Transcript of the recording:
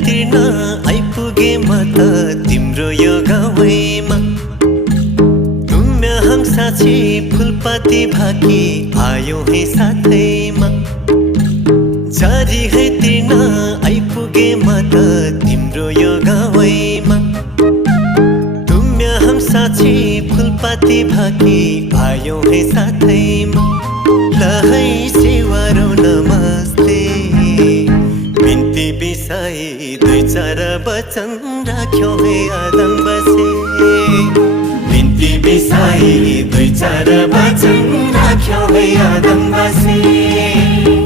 तिर्न आइपुगे म त तिम्रो यो गाउँमा। तुम्या साँची फुलपाती भाकी आयो है साथैमा। जारी है तिर्न आइपुगे म त तिम्रो यो गाउँमा। तुम्या साँची फुलपाती भाकी आयो है साथैमा। लहै सेवारो नमस्ते बिन्ती बिसाई दुई चार वचन राख्यो है आदम बसे। बिन्ती बिसाई दुई चार वचन राख्यो है आदम बसे।